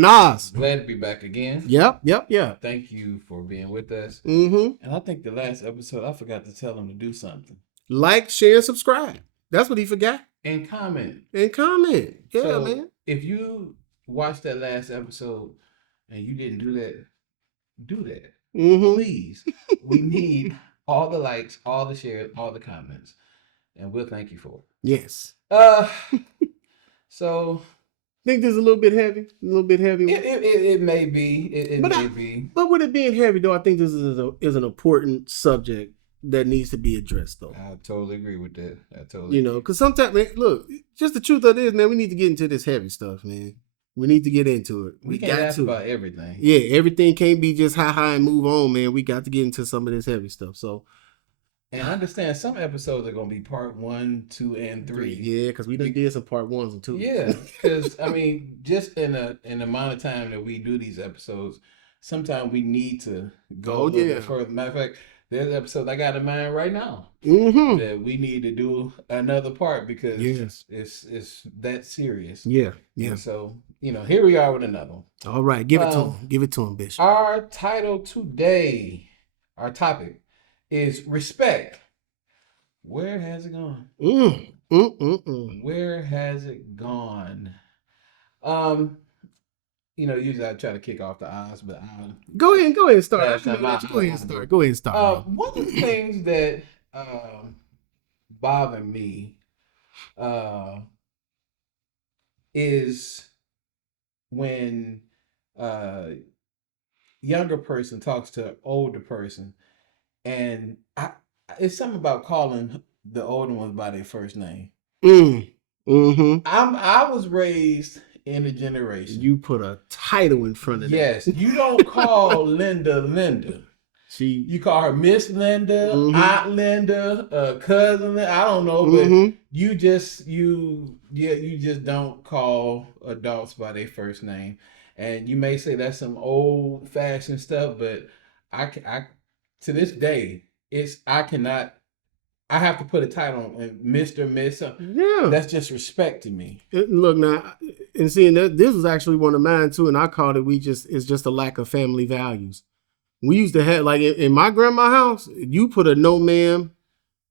And Oz. Glad to be back again. Yep. Thank you for being with us. Mm-hmm. And I think the last episode, I forgot to tell him to do something. Like, share, and subscribe. That's what he forgot. And comment. Yeah, so, man. If you watched that last episode and you didn't do that, do that. Mm-hmm. Please. We need all the likes, all the shares, all the comments. And we'll thank you for it. Yes. So... think this is a little bit heavy? It may be. It may be. But with it being heavy, though, I think this is an important subject that needs to be addressed, though. I totally agree with that. Because sometimes, man, look, just the truth of it is, man, we need to get into this heavy stuff, man. We need to get into it. We can't ask about everything. Yeah, everything can't be just high and move on, man. We got to get into some of this heavy stuff. So, and I understand some episodes are going to be part 1, 2, and 3. Yeah, because we did some part 1s and 2s. Yeah, because, I mean, just in the amount of time that we do these episodes, sometimes we need to go a little bit further. Matter of fact, there's an episode I got in mind right now that we need to do another part because it's that serious. Yeah. And so, here we are with another one. All right, give it to him. Give it to him, Bishop. Our title today, our topic, is respect. Where has it gone? Where has it gone? Usually I try to kick off the odds, but go ahead and start. Go ahead and start. One of the things that bother me is when younger person talks to an older person. And it's something about calling the older ones by their first name. I was raised in a generation. You put a title in front of that. Yes, you don't call Linda. You call her Miss Linda, Aunt Linda, cousin Linda. I don't know, but you just don't call adults by their first name. And you may say that's some old fashioned stuff, but I to this day, I have to put a title on Mr., Miss. Yeah. That's just respect to me. Look now, and seeing that this was actually one of mine too, and I called it it's just a lack of family values. We used to have, like in my grandma's house, you put a no ma'am,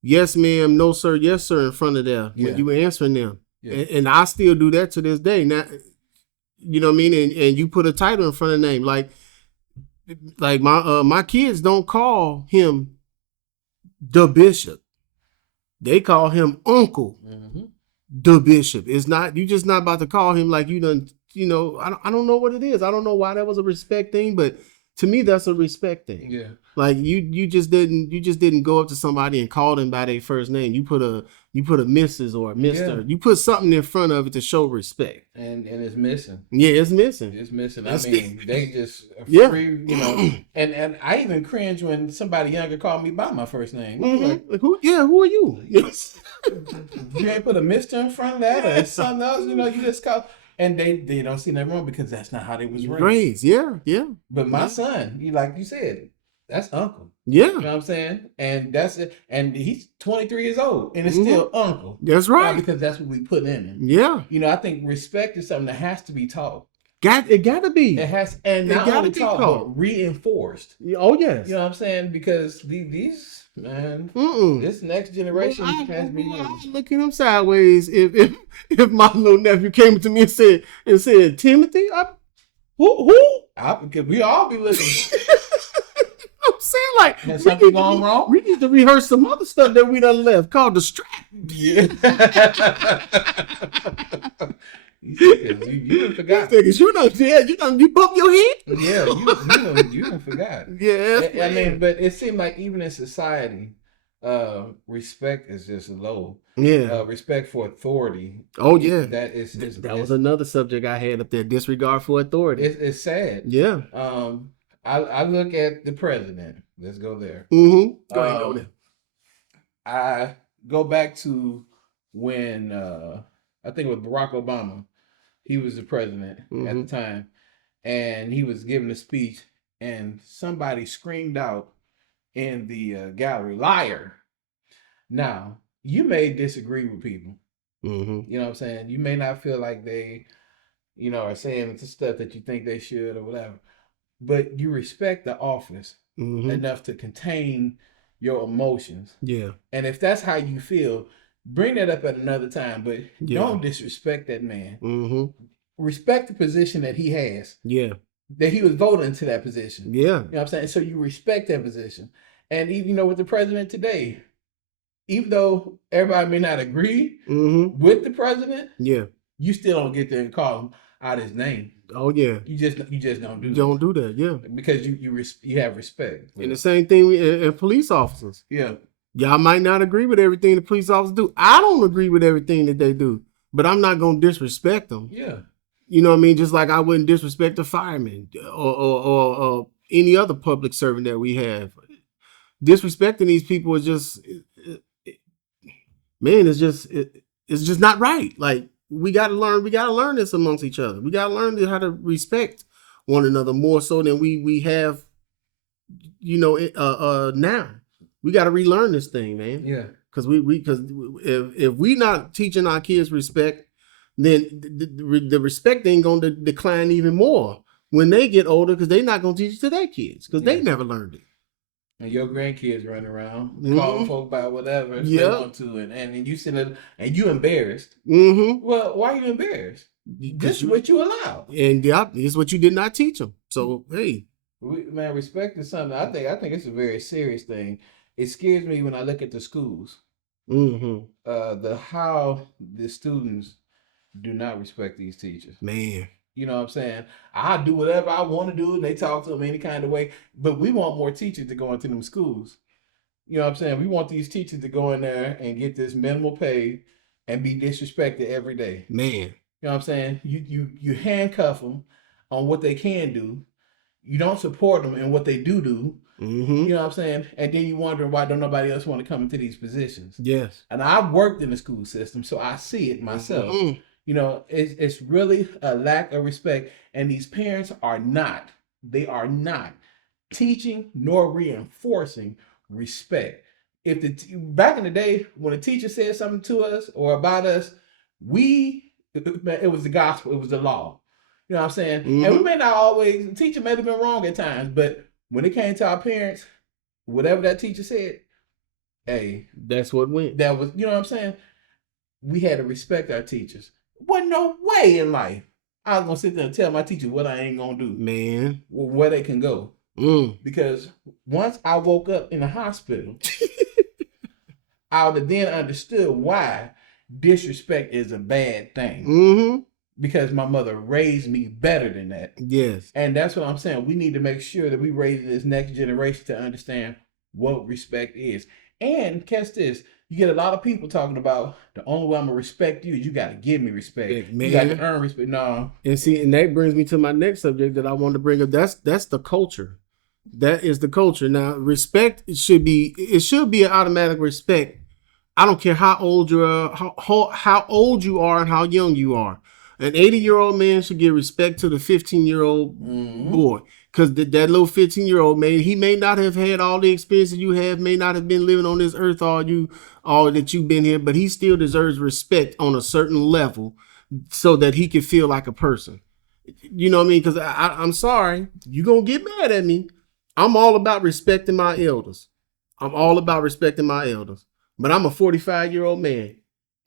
yes ma'am, no sir, yes sir in front of there when you were answering them. Yeah. And I still do that to this day. Now, you know what I mean? And you put a title in front of the name. Like my kids don't call him DaBizhop. They call him Uncle DaBizhop. It's not, you just not about to call him like you done, I don't know what it is. I don't know why that was a respect thing, but to me that's a respect thing. Yeah. Like you just didn't go up to somebody and call them by their first name. You put a Mrs. or a Mr. Yeah. You put something in front of it to show respect. And it's missing. Yeah, it's missing. It's missing. I mean, they just free, and I even cringe when somebody younger called me by my first name. Like who are you? Yes. You ain't put a Mr. in front of that or something else, you just call. And they don't see nothing wrong because that's not how they was raised. Yeah. But my son, like you said, that's uncle. Yeah. You know what I'm saying? And that's it. And he's 23 years old and it's still uncle. That's right. Because that's what we put in him. Yeah. I think respect is something that has to be taught. It gotta be. It has, and not only taught, but reinforced. Oh yes. You know what I'm saying? Because these man, this next generation has been. Look at him sideways. If my little nephew came to me and said Timothy, who? Because we all be listening. I'm saying, like, has something gone wrong? We need to rehearse some other stuff that we done left called the strap. Yeah. You forgot. You bump your head? Yeah, you done forgot. Yeah. I mean, but it seemed like even in society, respect is just low. Yeah. Respect for authority. Oh yeah. That was another subject I had up there. Disregard for authority. It's sad. Yeah. I look at the president. Let's go there. Go ahead. I go back to when I think it was Barack Obama. He was the president at the time, and he was giving a speech, and somebody screamed out in the gallery, "Liar!" Now, you may disagree with people. You know what I'm saying? You may not feel like they, or saying the stuff that you think they should or whatever. But you respect the office enough to contain your emotions. Yeah. And if that's how you feel, bring that up at another time. But don't disrespect that man. Respect the position that he has. Yeah. That he was voted into that position. Yeah. You know what I'm saying? So you respect that position. And even, with the president today, even though everybody may not agree with the president, you still don't get there and call him out his name. Oh yeah. You just don't do that. Don't do that, yeah. Because you have respect. And the same thing in police officers. Yeah. Y'all might not agree with everything the police officers do. I don't agree with everything that they do, but I'm not gonna disrespect them. Yeah. You know what I mean? Just like I wouldn't disrespect a fireman or any other public servant that we have. Disrespecting these people is just, man, it's just not right. Like, we gotta learn this amongst each other. We gotta learn how to respect one another more so than we have, now. We gotta relearn this thing, man. Yeah. Because if we not teaching our kids respect, then the respect ain't gonna decline even more when they get older, because they're not gonna teach it to their kids because they never learned it. And your grandkids running around calling folk about whatever they want to, and you sitting and you embarrassed. Well, why are you embarrassed? This is what you allow. And it's what you did not teach them. So hey, man, respect is something. I think it's a very serious thing. It scares me when I look at the schools. How the students do not respect these teachers. Man. You know what I'm saying? I do whatever I want to do, and they talk to them any kind of way. But we want more teachers to go into them schools. You know what I'm saying? We want these teachers to go in there and get this minimal pay and be disrespected every day. Man. You know what I'm saying? You handcuff them on what they can do. You don't support them in what they do. You know what I'm saying? And then you wonder why don't nobody else want to come into these positions. Yes. And I've worked in the school system, so I see it myself. It's really a lack of respect. And these parents are not teaching nor reinforcing respect. Back in the day, when a teacher said something to us or about us, it was the gospel, it was the law. You know what I'm saying? And we may not always, the teacher may have been wrong at times, but when it came to our parents, whatever that teacher said, hey, that's what went. That was, you know what I'm saying? We had to respect our teachers. Wasn't no way in life I was gonna sit there and tell my teacher what I ain't gonna do. Man. Where they can go. Because once I woke up in the hospital, I would have then understood why disrespect is a bad thing. Because my mother raised me better than that. Yes. And that's what I'm saying. We need to make sure that we raise this next generation to understand what respect is. And catch this. You get a lot of people talking about the only way I'm going to respect you is you got to give me respect. Man. You got to earn respect. No. And see, and that brings me to my next subject that I want to bring up. That's the culture. That is the culture. Now, respect should be an automatic respect. I don't care how old you are, how old you are and how young you are. An 80-year-old man should give respect to the 15-year-old boy. Because that little 15-year-old man, he may not have had all the experiences you have, may not have been living on this earth all that you've been here, but he still deserves respect on a certain level so that he can feel like a person. You know what I mean? Because I'm sorry, you're going to get mad at me. I'm all about respecting my elders. But I'm a 45-year-old man.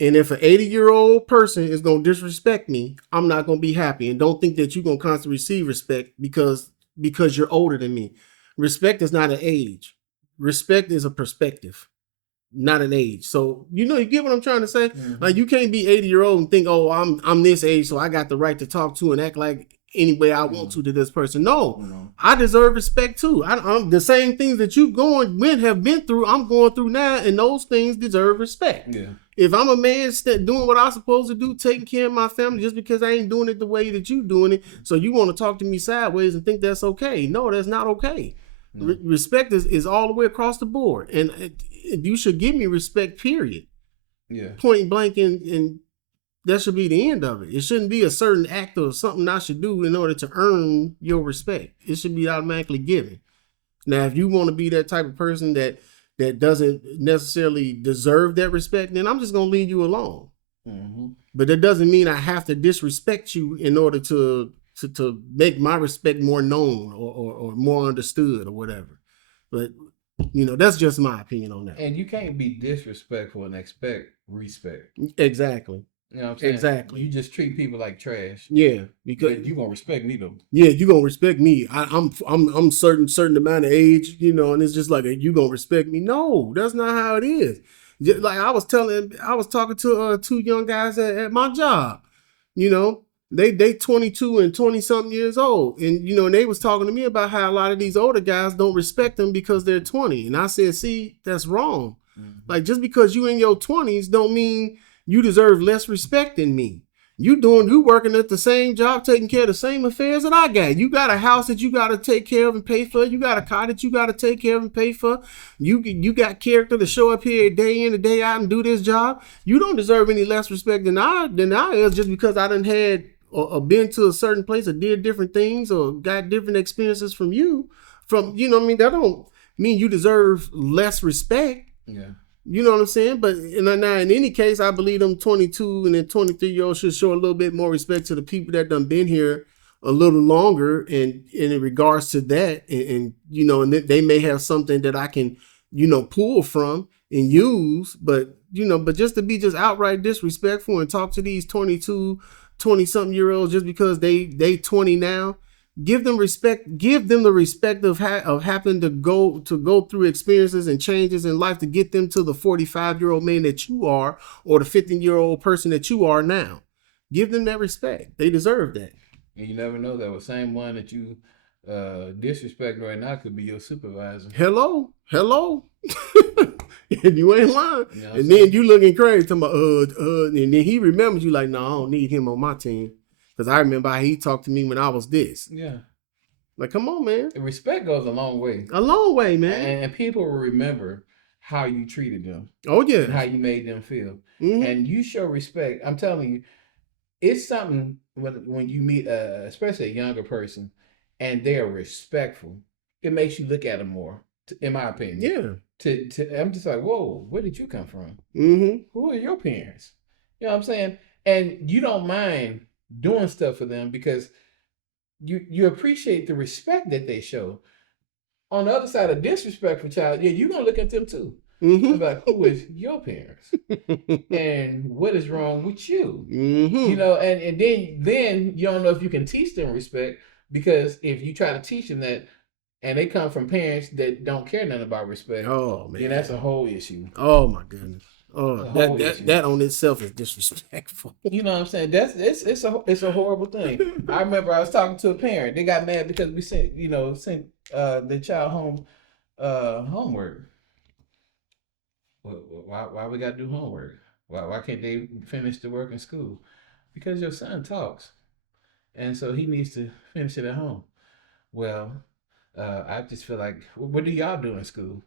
And if an 80-year-old person is going to disrespect me, I'm not going to be happy. And don't think that you're going to constantly receive respect because you're older than me. Respect is not an age. Respect is a perspective, not an age. So, you get what I'm trying to say? Like, you can't be 80-year-old and think, oh, I'm this age, so I got the right to talk to and act like any way I want to this person. No, I deserve respect too. I'm the same things that you have been through, I'm going through now, and those things deserve respect. Yeah. If I'm a man doing what I'm supposed to do, taking care of my family, just because I ain't doing it the way that you doing it, so you want to talk to me sideways and think that's okay. No, that's not okay. Respect is all the way across the board. And you should give me respect, period. Yeah. Point blank, and that should be the end of it. It shouldn't be a certain act or something I should do in order to earn your respect. It should be automatically given. Now, if you want to be that type of person that doesn't necessarily deserve that respect, then I'm just going to leave you alone. But that doesn't mean I have to disrespect you in order to make my respect more known or more understood or whatever. But that's just my opinion on that. And you can't be disrespectful and expect respect. Exactly. You know what I'm saying? Exactly. You just treat people like trash. Yeah, because you gonna respect me though. Yeah, you gonna respect me. I'm certain amount of age, and it's just like you gonna respect me. No, that's not how it is. Just like I was talking to two young guys at my job. They 22 and 20 something years old, and and they was talking to me about how a lot of these older guys don't respect them because they're 20, and I said, see, that's wrong. Mm-hmm. Like just because you in your 20s don't mean you deserve less respect than me. You working at the same job, taking care of the same affairs that I got. You got a house that you got to take care of and pay for. You got a car that you got to take care of and pay for. You got character to show up here day in and day out and do this job. You don't deserve any less respect than I is just because I done had or been to a certain place or did different things or got different experiences from you. That don't mean you deserve less respect. Yeah. You know what I'm saying? But now, in any case, I believe them 22 and then 23-year-olds should show a little bit more respect to the people that done been here a little longer. And in regards to that, and they may have something that I can, pull from and use. But just to be just outright disrespectful and talk to these 22, 20-something year olds just because they 20 now. Give them respect. Give them the respect of having to go through experiences and changes in life to get them to the 45-year-old man that you are, or the 50-year-old person that you are now. Give them that respect. They deserve that. And you never know, that the same one that you disrespect right now could be your supervisor. Hello. And you ain't lying. You know and then you looking crazy talking about and then he remembers you like, no, I don't need him on my team. Because I remember how he talked to me when I was this. Yeah. Like, come on, man. Respect goes a long way. A long way, man. And people will remember how you treated them. Oh, yeah. And how you made them feel. Mm-hmm. And you show respect. I'm telling you, it's something when you meet, especially a younger person, and they're respectful, it makes you look at them more, in my opinion. Yeah. I'm just like, whoa, where did you come from? Mm-hmm. Who are your parents? You know what I'm saying? And you don't mind doing stuff for them because you appreciate the respect that they show. On the other side, a disrespectful child, yeah, you're gonna look at them too. Mm-hmm. Like, who is your parents? And what is wrong with you? Mm-hmm. And then you don't know if you can teach them respect, because if you try to teach them that and they come from parents that don't care nothing about respect, oh man, then that's a whole issue. Oh my goodness. Oh, that on itself is disrespectful. You know what I'm saying? It's a horrible thing. I remember I was talking to a parent. They got mad because we sent the child home homework. Why we got to do homework? Why can't they finish the work in school? Because your son talks, and so he needs to finish it at home. Well, I just feel like, what do y'all do in school?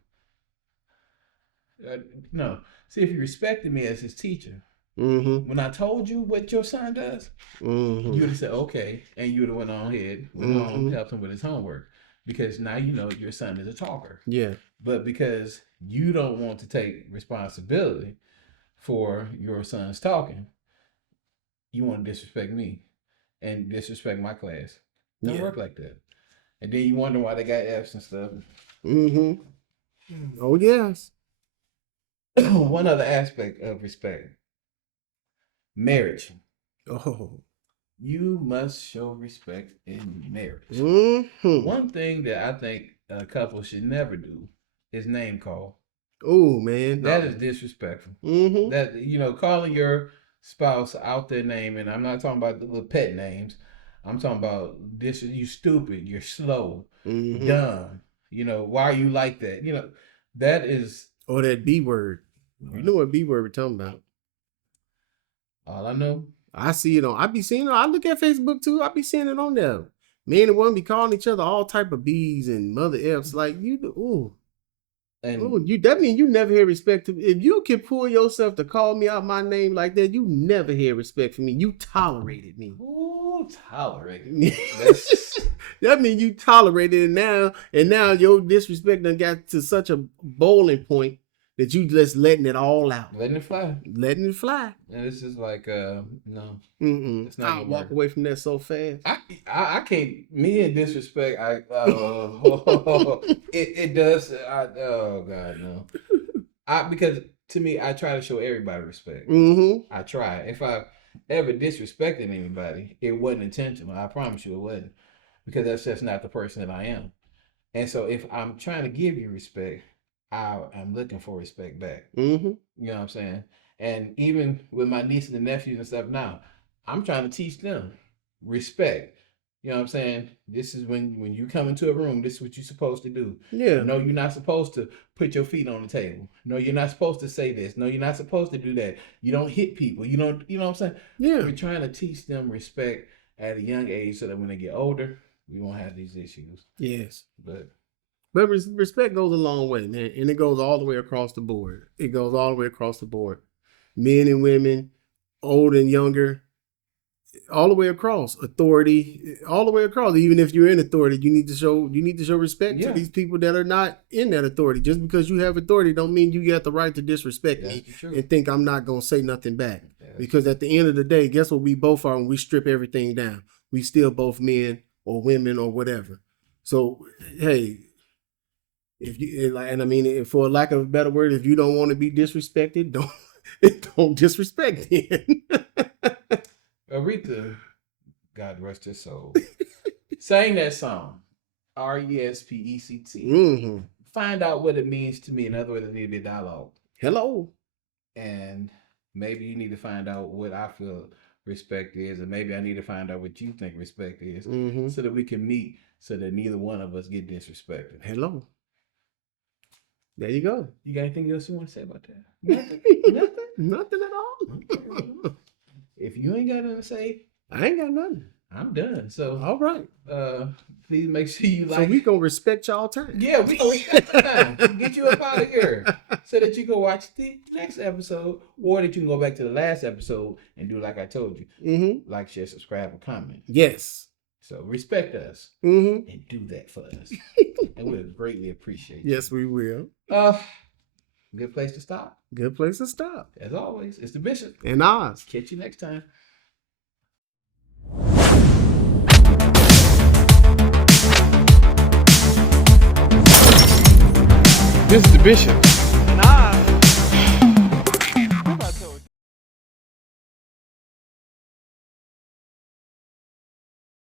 No. See, if you respected me as his teacher, mm-hmm. when I told you what your son does, mm-hmm. you would have said, okay, and you would have went on ahead, mm-hmm. helped him with his homework, because now you know your son is a talker. Yeah. But because you don't want to take responsibility for your son's talking, you want to disrespect me and disrespect my class. It don't work like that. And then you wonder why they got F's and stuff. Mm-hmm. Oh, yes. One other aspect of respect. Marriage. Oh. You must show respect in marriage. Mm-hmm. One thing that I think a couple should never do is name call. Oh, man. That is disrespectful. Mm-hmm. That, calling your spouse out their name, and I'm not talking about the little pet names. I'm talking about this, you stupid, you're slow, mm-hmm. dumb. Why are you like that? That is... Or that B word. You know what B word we're talking about. All I know. I see it I be seeing it. I look at Facebook too. I be seeing it on there. Man and woman be calling each other all type of B's and mother F's. Like, that means you never had respect to me. If you can pull yourself to call me out my name like that, you never had respect for me. You tolerated me. Ooh, tolerated. That means you tolerated it now, and now your disrespect done got to such a boiling point that you just letting it all out. Letting it fly. Letting it fly. And it's just like, no. It's not I'll walk away from that so fast. I can't, me and disrespect, it does, oh God, no. Because to me, I try to show everybody respect. I try. If I ever disrespected anybody, it wasn't intentional. I promise you it wasn't. Because that's just not the person that I am. And so if I'm trying to give you respect, I'm looking for respect back. You know what I'm saying? And even with my nieces and nephews and stuff now, I'm trying to teach them respect. You know what I'm saying? This is when you come into a room, this is what you're supposed to do. Yeah. No, you're not supposed to put your feet on the table. No, you're not supposed to say this. No, you're not supposed to do that. You don't hit people. You know what I'm saying? Yeah. We're trying to teach them respect at a young age so that when they get older, we won't have these issues. Yes. But respect goes a long way, man. And it goes all the way across the board. It goes all the way across the board. Men and women, old and younger, all the way across. Authority, all the way across. Even if you're in authority, you need to show respect to these people that are not in that authority. Just because you have authority don't mean you got the right to disrespect me and think I'm not gonna say nothing back. Because at the end of the day, guess what we both are when we strip everything down? We still both men or women or whatever. So hey, if you and I mean, for lack of a better word, if you don't want to be disrespected, don't disrespect him. Aretha, God rest her soul, sang that song, RESPECT. Find out what it means to me. In other words, it needs to be a dialogue. Hello. And maybe you need to find out what I feel respect is, and maybe I need to find out what you think respect is, so that we can meet, so that neither one of us get disrespected. Hello. There you go. You got anything else you want to say about that? Nothing? Nothing at all. Okay. If you ain't got nothing to say, I ain't got nothing. I'm done. So all right. Please make sure you like. So we gonna respect y'all time. Yeah, we gonna respect the time. Get you up out of here, so that you can watch the next episode, or that you can go back to the last episode and do like I told you. Like, share, subscribe, and comment. Yes. So respect us and do that for us, and we'll greatly appreciate it. Yes, we will. Good place to stop. Good place to stop. As always, it's the Bishop and Oz. Catch you next time. This is the Bishop.